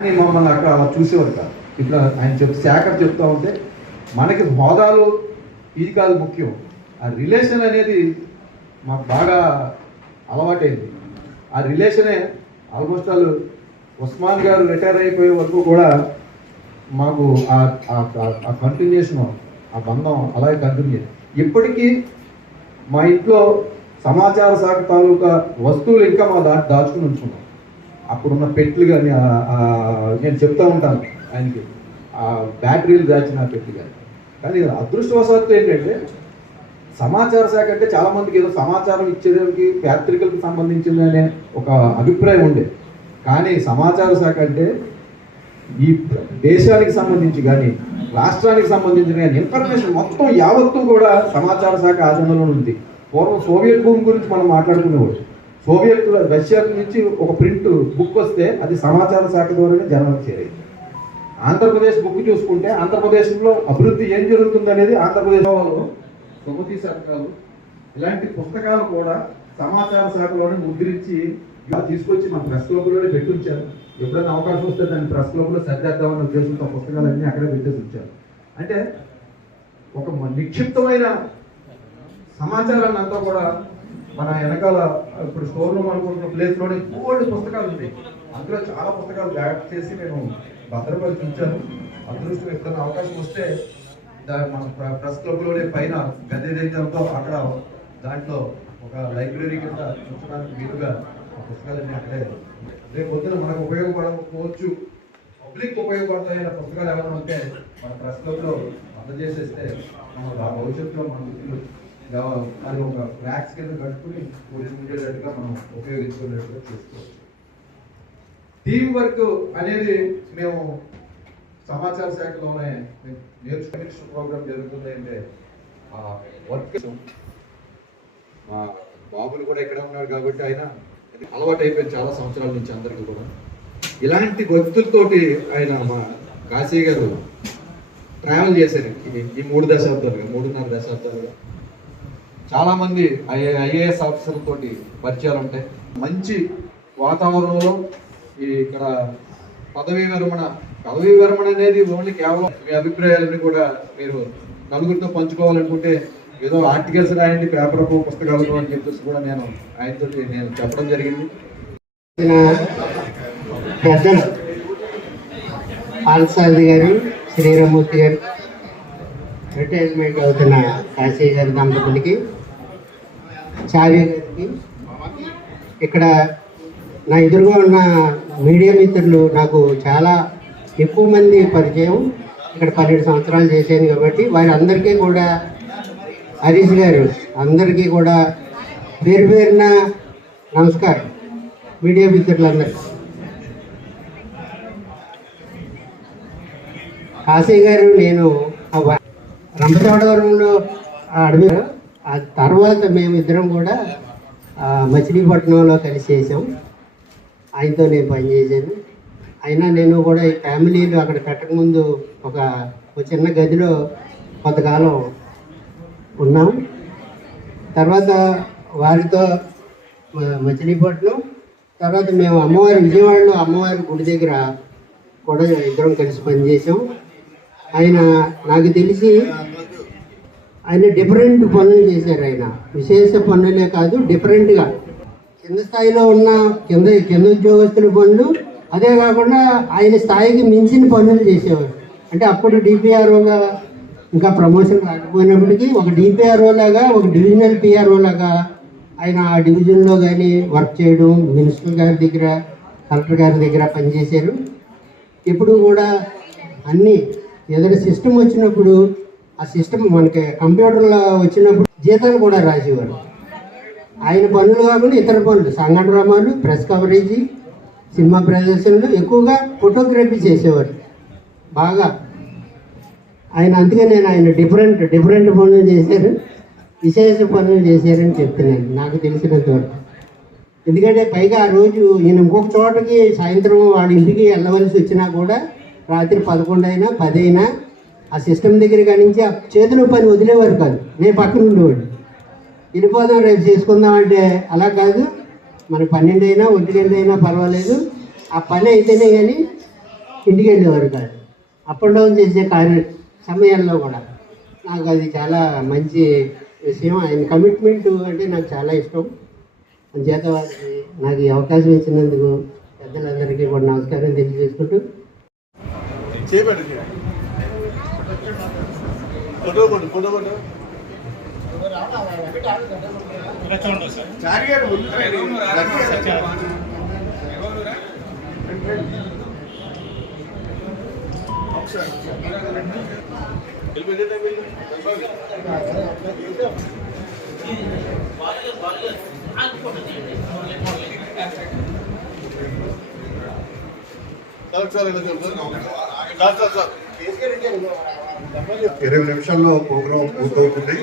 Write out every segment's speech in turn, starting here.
అని మమ్మల్ని అక్కడ అలా చూసేవారు కాదు. ఇట్లా ఆయన చెప్ శాఖర్ చెప్తా ఉంటే మనకి హోదాలు ఇది కాదు ముఖ్యం. ఆ రిలేషన్ అనేది మాకు బాగా అలవాటైంది. ఆ రిలేషనే ఆల్మోస్ట్ వాళ్ళు ఉస్మాన్ గారు రిటైర్ అయిపోయే వరకు కూడా మాకు ఆ కంటిన్యూషన్ ఆ బంధం అలాగే కంటిన్యూ ఇప్పటికీ మా ఇంట్లో సమాచార శాఖ తాలూకా వస్తువులు ఇంకా మా దా దాచుకుని ఉంచుకున్నాం. అప్పుడున్న పెట్లు కానీ నేను చెప్తా ఉంటాను ఆయనకి. ఆ బ్యాటరీలు దాచిన పెట్లు కానీ. కానీ అదృష్టవశాత్తు ఏంటంటే సమాచార శాఖ అంటే చాలామందికి ఏదో సమాచారం ఇచ్చేదానికి యాత్రికులకు సంబంధించిందనే ఒక అభిప్రాయం ఉండే. కానీ సమాచార శాఖ అంటే ఈ దేశానికి సంబంధించి కానీ రాష్ట్రానికి సంబంధించి కానీ ఇన్ఫర్మేషన్ మొత్తం యావత్తు కూడా సమాచార శాఖ ఆధీనంలో ఉంది. పూర్వం సోవియట్ భూమి గురించి మనం మాట్లాడుకునేవాడు సోవియట్ రష్యా నుంచి ఒక ప్రింట్ బుక్ వస్తే అది సమాచార శాఖ ద్వారానే జనాలకు చేరేది. ఆంధ్రప్రదేశ్ బుక్ చూసుకుంటే ఆంధ్రప్రదేశ్లో అభివృద్ధి ఏం జరుగుతుంది అనేది ఆంధ్రప్రదేశ్ సుమతి శతకాలు ఇలాంటి పుస్తకాలు కూడా సమాచార శాఖలోనే ముద్రించి ఇలా తీసుకొచ్చి మన ప్రెస్ క్లబ్లోనే పెట్టి ఉంచారు. ఎప్పుడైనా అవకాశం వస్తే దాన్ని ప్రెస్ క్లబ్లో సర్దేద్దామనే ఉద్దేశంతో పుస్తకాలన్నీ అక్కడే పెట్టేసి ఉంచారు. అంటే ఒక నిక్షిప్తమైన సమాచారాన్ని అంతా కూడా మన వెనకాల ఇప్పుడు స్టోర్ రూమ్ అనుకుంటున్న ప్లేస్లోనే బోల్డ్ పుస్తకాలు ఉన్నాయి. అందులో చాలా పుస్తకాలు బ్యాక్ చేసి నేను భద్రపరిచి ఉంచాను. అదృష్టం ఎప్పుడైనా అవకాశం వస్తే మన ప్ర- ప్రెస్ క్లబ్లోనే పైన గది ఏదైతే అక్కడ దాంట్లో ఒక లైబ్రరీ కింద ఉంచడానికి వీలుగా ఆ పుస్తకాలన్నీ అక్కడే రేపు పొద్దున మనకు ఉపయోగపడకపోవచ్చు. పబ్లిక్ ఉపయోగపడతాయన్న పుస్తకాలు ఏమైనా ఉంటే మన ప్రెస్ క్లబ్లో అందజేసేస్తే మన భవిష్యత్తులో మన మిత్రులు అది ఒక ఫ్లాక్స్ కింద కట్టుకుని ఉండేటట్టుగా మనం ఉపయోగించుకునేట్టుగా చూసుకోవచ్చు. టీమ్ వర్క్ అనేది మేము సమాచార శాఖలోనే నేర్చుకునే ప్రోగ్రామ్ జరుగుతుంది అంటే ఆ వర్క్ మా బాబులు కూడా ఇక్కడే ఉన్నాడు కాబట్టి ఆయన అలవాటు అయిపోయింది చాలా సంవత్సరాల నుంచి అందరికీ కూడా. ఇలాంటి వ్యక్తులతోటి ఆయన మా కాశీ గారు ట్రావెల్ చేశారు. ఈ- ఈ మూడు దశాబ్దాలుగా మూడున్నర దశాబ్దాలుగా. చాలా మంది ఐఏఎస్ ఆఫీసర్ తోటి పరిచయాలు ఉంటాయి. మంచి వాతావరణంలో ఈ ఇక్కడ పదవీ విరమణ పదవీ విరమణ అనేది ఓన్లీ కేవలం మీ అభిప్రాయాలని కూడా మీరు నలుగురితో పంచుకోవాలనుకుంటే ఏదో ఆర్టికల్స్ రాయండి పేపర్ పుస్తకాలు అని చెప్పేసి కూడా నేను ఆయనతో నేను చెప్పడం జరిగింది. పెద్దలు పాలసారథి గారు శ్రీరామూర్తి గారు రిటైర్మెంట్ అవుతున్న కాశీ గారి దంపతులకి చావి గారికి ఇక్కడ నా ఎదురుగా ఉన్న మీడియా మిత్రులు నాకు చాలా ఎక్కువ మంది పరిచయం. ఇక్కడ పన్నెండు సంవత్సరాలు చేశాను కాబట్టి వారి అందరికీ కూడా హరీష్ గారు అందరికీ కూడా పేరు పేరున నమస్కారం. మీడియా మిత్రులందరికీ. కాశీ గారు నేను ఆ రంపచోడవరంలో ఆ అడవి ఆ తర్వాత మేము ఇద్దరం కూడా మచిలీపట్నంలో కలిసి చేసాం ఆయనతో నేను పనిచేశాను. అయినా నేను కూడా ఈ ఫ్యామిలీలు అక్కడ పెట్టకముందు ఒక ఒక చిన్న గదిలో కొంతకాలం ఉన్నాం. తర్వాత వారితో మచిలీపట్నం తర్వాత మేము అమ్మవారి విజయవాడలో అమ్మవారి గుడి దగ్గర కూడా ఇద్దరం కలిసి పనిచేసాం ఆయన నాకు తెలిసి ఆయన డిఫరెంట్ పనులు చేశారు ఆయన. విశేష పనులే కాదు డిఫరెంట్గా. కింద స్థాయిలో ఉన్న కింద కింద ఉద్యోగస్తుల పనులు అదే కాకుండా ఆయన స్థాయికి మించిన పనులు చేసేవారు. అంటే అప్పుడు డిపిఆర్ఓగా ఇంకా ప్రమోషన్ రాకపోయినప్పటికీ ఒక డిపిఆర్ఓ లాగా ఒక డివిజనల్ పిఆర్ఓ లాగా ఆయన ఆ డివిజన్లో కానీ వర్క్ చేయడం మినిస్టర్ గారి దగ్గర కలెక్టర్ గారి దగ్గర పనిచేశారు. ఇప్పుడు కూడా అన్నీ ఏదైనా సిస్టమ్ వచ్చినప్పుడు ఆ సిస్టమ్ మనకి కంప్యూటర్లో వచ్చినప్పుడు జీతాలు కూడా రాసేవారు. ఆయన పనులు కాకుండా ఇతర పనులు సంఘటన ప్రెస్ కవరేజీ సినిమా ప్రదర్శనలు ఎక్కువగా ఫోటోగ్రఫీ చేసేవారు. బాగా. ఆయన అందుకే నేను ఆయన డిఫరెంట్ డిఫరెంట్ పనులు చేశారు విశేష పనులు చేశారని చెప్తున్నాను. నాకు తెలిసినంత వరకు. ఎందుకంటే పైగా ఆ రోజు నేను ఇంకొక చోటకి సాయంత్రం వాడి ఇంటికి వెళ్ళవలసి వచ్చినా కూడా రాత్రి పదకొండు అయినా పది అయినా ఆ సిస్టమ్ దగ్గర కానించి ఆ చేతిలో పని వదిలేవారు కాదు. నేను పక్కన ఉండేవాడు వెళ్ళిపోదాం రేపు చేసుకుందాం అంటే అలా కాదు. మన పన్నెండు అయినా ఒంటి గంట అయినా పర్వాలేదు. ఆ పని అయితేనే కానీ ఇంటికి వెళ్ళేవారు కాదు. అప్ అండ్ డౌన్ చేసే కార్య సమయాల్లో కూడా. నాకు అది చాలా మంచి విషయం. ఆయన కమిట్మెంట్ అంటే నాకు చాలా ఇష్టం. చేత వారికి నాకు ఈ అవకాశం ఇచ్చినందుకు పెద్దలందరికీ కూడా నమస్కారం తెలియజేసుకుంటూ. చేయబడి ఫోటో పట్టు ఫోటో పట్టు చారి గారు sir sir sir. Sir sir ఇరవై నిమిషాల్లో ప్రోగ్రాం పూర్తవుతుంది.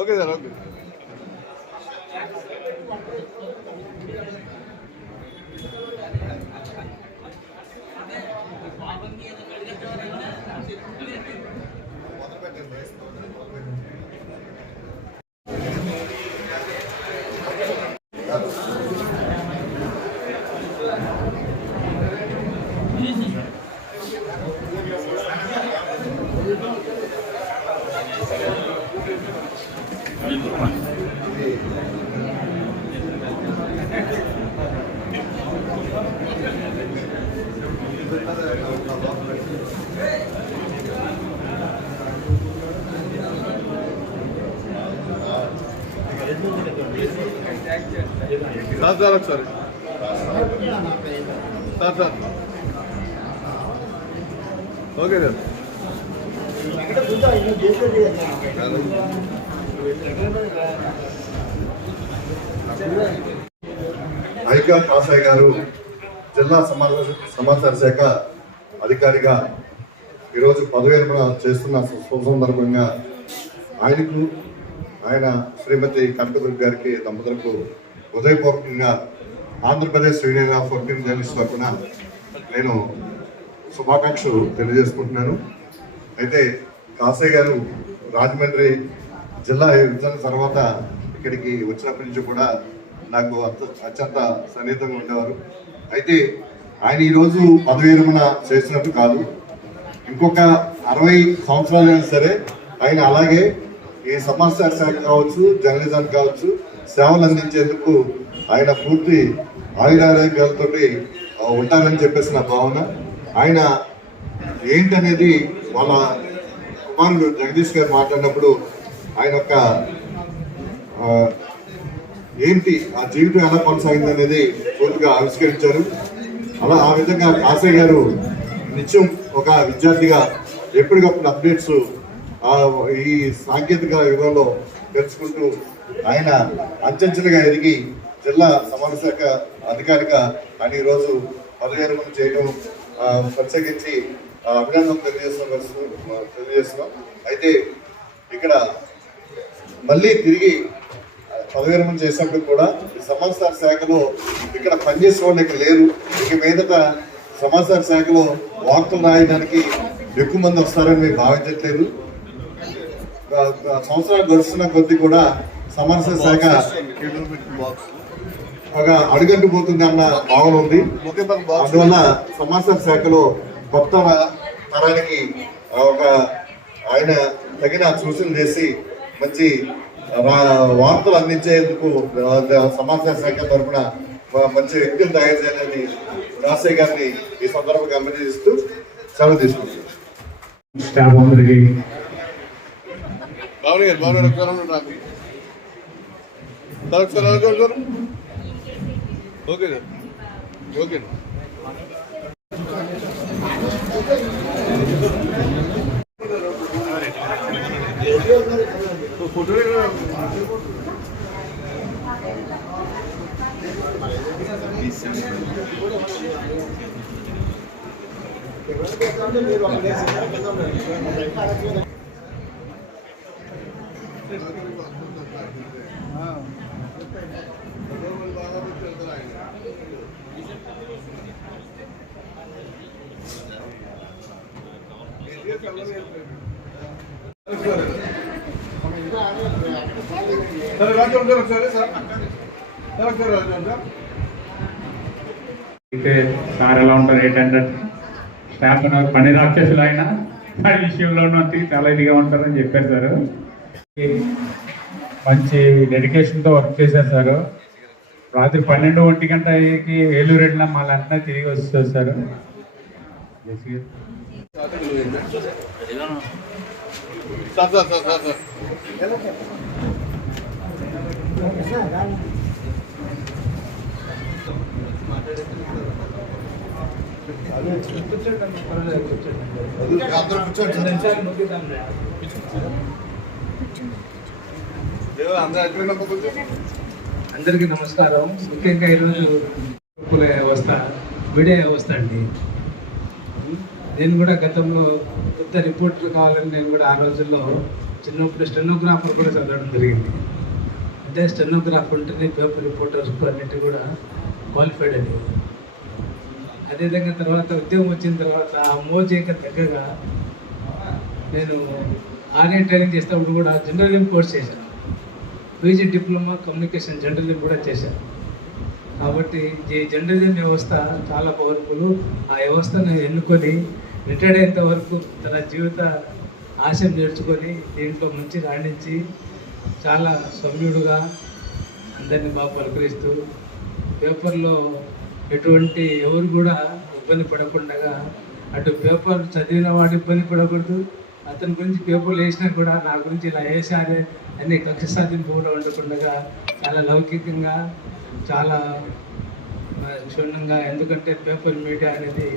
Okay sir okay. Sir sir ఒకసారి సార్ సార్ ఓకే సార్ ఐకా కాసాయి గారు జిల్లా సమాచార సమాచార శాఖ అధికారిగా ఈరోజు పదవి చేస్తున్న సందర్భంగా ఆయనకు ఆయన శ్రీమతి కనకదుర్గ గారికి దంపతులకు హృదయపూర్వకంగా Andhra Pradesh union of working journalist తరఫున నేను శుభాకాంక్షలు తెలియజేసుకుంటున్నాను. అయితే కాసయ్య గారు రాజమండ్రి జిల్లా విభజన తర్వాత ఇక్కడికి వచ్చినప్పటి నుంచి కూడా నాకు అత్యంత సన్నిహితంగా ఉండేవారు. అయితే ఆయన ఈరోజు పదవి విరమణ చేసినట్టు కాదు. ఇంకొక అరవై సంవత్సరాలైనా సరే ఆయన అలాగే ఈ సమాచార శాఖ కావచ్చు జర్నలిజం కావచ్చు సేవలు అందించేందుకు ఆయన పూర్తి ఆయురారోగ్యాలతో ఉంటారని చెప్పేసి నా భావన. ఆయన ఏంటనేది వాళ్ళ కుమారుడు జగదీష్ గారు మాట్లాడినప్పుడు ఆయన యొక్క ఏంటి ఆ జీవితం ఎలా కొనసాగింది అనేది పూర్తిగా ఆవిష్కరించారు. అలా ఆ విధంగా కాసే గారు నిత్యం ఒక విద్యార్థిగా ఎప్పటికప్పుడు అప్డేట్స్ ఈ సాంకేతిక యుగంలో తెలుసుకుంటూ ఆయన అంచెంచెలుగా ఎదిగి జిల్లా సమాన శాఖ అధికారిగా ఆయన ఈరోజు పదిహేను చేయడం ప్రత్యేకించి ఆ, అభినందనలు తెలియజేస్తున్నాం తెలియజేస్తున్నాం. అయితే ఇక్కడ మళ్ళీ తిరిగి పదవిరమణ చేసినప్పుడు కూడా సమాచార శాఖలో ఇక్కడ పనిచేసే వాళ్ళు ఇక్కడ లేరు. ఇక మీదట సమాచార శాఖలో వార్తలు రాయడానికి ఎక్కువ మంది వస్తారని మేము భావించట్లేదు. సంవత్సరాలు గడుస్తున్న కొద్దీ కూడా సమాచార శాఖ ఒక అడుగంటు పోతుంది అన్న భావన ఉంది. అందువల్ల సమాచార శాఖలో కొత్త తరానికి ఒక ఆయన తగిన సూచనలు చేసి మంచి వార్తలు అందించేందుకు సమాచార శాఖ తరఫున మంచి వ్యక్తులు తయారు చేయాలని రాజశేఖర్ గారిని ఈ సందర్భంగా గమనిస్తూ సెలవు తీసుకుంటున్నాను స్టాఫ్ అందరికి రావణి గారు బాబు గారు ఒకసారి ఉండండి రాకు. సార్ ఒకసారి అనుకోండి sir okay sir okay photo సరే రాజు ఉంటారు ఒకసారి సార్ సార్ ఒకసారి రాజు ఉంటారు అయితే సార్ ఎలా ఉంటారు ఏంటంటే స్టాఫ్ పని రాక్షసులు అయినా పని విషయంలోనూ అంతే చాలా ఇదిగా ఉంటారని చెప్పారు సార్. మంచి డెడికేషన్తో వర్క్ చేశారు సార్. రాత్రి పన్నెండు ఒంటి గంటకి ఏలూరు వెళ్ళినా మళ్ళీ అంతా తిరిగి వస్తారు sir. Sir sir sir sir sir అందరూ కూర్చోండి సార్. ఏదో అందరూ అయిపోయినప్పుడు కొంచెం అందరికీ నమస్కారం. ముఖ్యంగా ఈరోజు కుల వ్యవస్థ మీడియా వ్యవస్థ అండి. నేను కూడా గతంలో కొత్త రిపోర్టర్ కావాలని నేను కూడా ఆ రోజుల్లో చిన్నప్పుడు స్టెనోగ్రాఫర్ కూడా చదవడం జరిగింది. అంటే స్టెనోగ్రాఫ్ ఉంటుంది పేపర్ రిపోర్టర్స్ అన్నిటి కూడా క్వాలిఫైడ్ అని. అదేవిధంగా తర్వాత ఉద్యోగం వచ్చిన తర్వాత ఆ మోజు ఇంకా తగ్గగా నేను ఆర్ఏ ట్రైనింగ్ చేసినప్పుడు కూడా జర్నలిజం కోర్స్ చేశాను. పీజీ డిప్లొమా కమ్యూనికేషన్ జర్నలిజం కూడా చేశాను. కాబట్టి ఈ జర్నలిజం వ్యవస్థ చాలా పవర్ఫుల్ ఆ వ్యవస్థను ఎన్నుకొని రిటైర్డ్ అయ్యేంత వరకు తన జీవిత ఆశయం నేర్చుకొని దీంట్లో మంచి రాణించి చాలా సౌమ్యుడుగా అందరినీ బాగా పలకరిస్తూ పేపర్లో ఎటువంటి ఎవరు కూడా ఇబ్బంది పడకుండా అటు పేపర్ చదివిన వాడు ఇబ్బంది పడకూడదు. అతని గురించి పేపర్లు వేసినా కూడా నా గురించి ఇలా వేసారే అన్ని కక్ష సాధింపు కూడా ఉండకుండా చాలా లౌకికంగా చాలా క్షుణ్ణంగా ఎందుకంటే పేపర్ మీడియా అనేది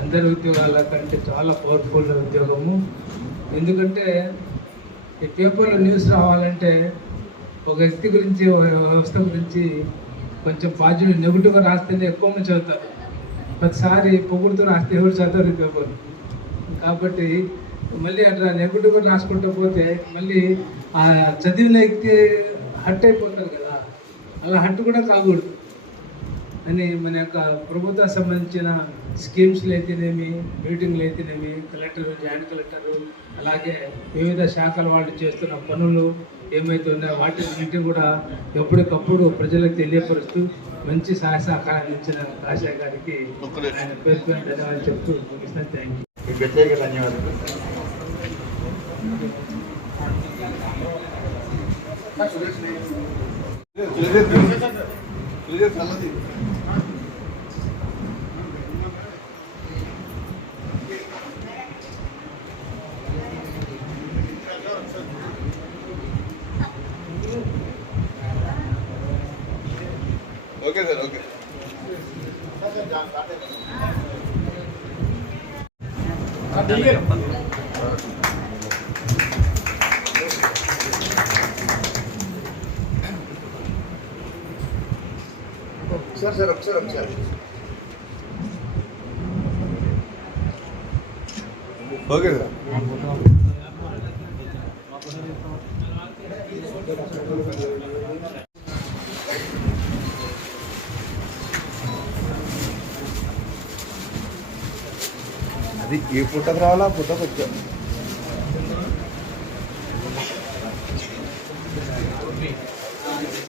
అందరి ఉద్యోగాల కంటే చాలా పవర్ఫుల్ ఉద్యోగము. ఎందుకంటే ఈ పేపర్లో న్యూస్ రావాలంటే ఒక వ్యక్తి గురించి ఒక వ్యవస్థ గురించి కొంచెం పాజిటివ్ నెగిటివ్గా రాస్తేనే ఎక్కువ మంది చదువుతారు. ప్రతిసారి పొగుడుతూ రాస్తే ఎవరు చదువుతారు ఈ పేపర్? కాబట్టి మళ్ళీ అట్లా నెగిటివ్గా రాసుకుంటూ పోతే మళ్ళీ ఆ చదివిన వ్యక్తి హట్ అయిపోతారు కదా. అలా హట్ కూడా కాకూడదు. అని మన యొక్క ప్రభుత్వం సంబంధించిన స్కీమ్స్లు అయితేనేమి మీటింగ్లు అయితేనేమి కలెక్టర్ జాయింట్ కలెక్టర్ అలాగే వివిధ శాఖల వాళ్ళు చేస్తున్న పనులు ఏమైతే ఉన్నాయో వాటి కూడా ఎప్పటికప్పుడు ప్రజలకు తెలియపరుస్తూ మంచి సహాయ సహకారం అందించిన కాశా గారికి ఆయన పేరు పేరు ధన్యవాదాలు చెప్తూ ముగిస్తాను. థ్యాంక్ యూ ప్రత్యేక ధన్యవాదాలు. ఓకే సార్ ఓకే ఒకసారి సార్ ఒకసారి ఒకసారి ఓకే సార్ అది ఏ పుట్టకు రావాలా పుట్టకు